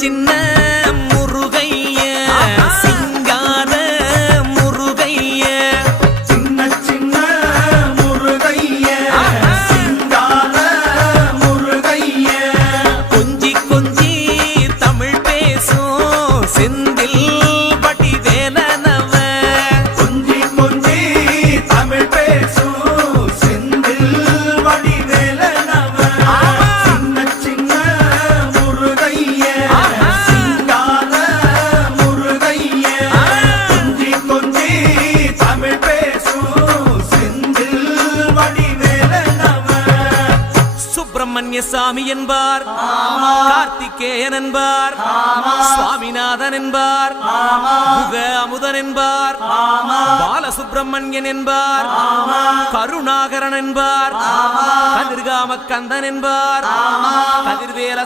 சின்ன முருகைய சிங்கார முருகைய சின்ன சின்ன முருகைய சிங்கார முருகைய கொஞ்சி கொஞ்சி தமிழ் பேசும் செந்தில் வடிவேலனவ கொஞ்சி கொஞ்சி தமிழ் பேசும் செந்தில் வடிவேலனவ சின்ன சின்ன முருகைய சிங்கார முருகைய கொஞ்சி கொஞ்சி தமிழ் பேசும் செந்தில் வடிவேலனவ சுப்பிரமணிய சாமி என்பார், கார்த்திகேயன் என்பார், சுவாமிநாதன் என்பார், முக அமுதன் என்பார், பாலசுப்பிரமணியன் என்பார், கருணாகரன் என்பார், கதிர்காம கந்தன் என்பார், கதிர்வேல